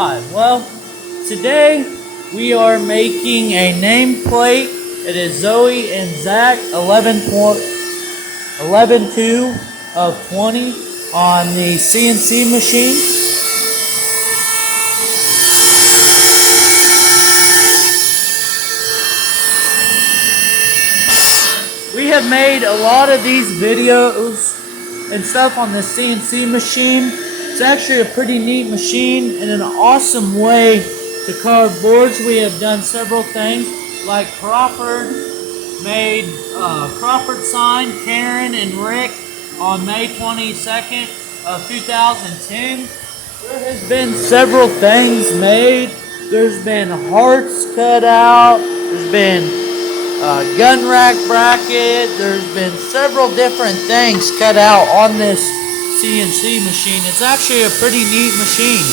Hi, well, today we are making a nameplate. It is Zoe and Zach 11.2 of 20 on the CNC machine. We have made a lot of these videos and stuff on the CNC machine. It's actually a pretty neat machine and an awesome way to carve boards. We have done several things like Crawford made Crawford signed Karen and Rick on May 22nd of 2010. There has been several things made. There's been hearts cut out. There's been gun rack bracket. There's been several different things cut out on this CNC machine. It's actually a pretty neat machine.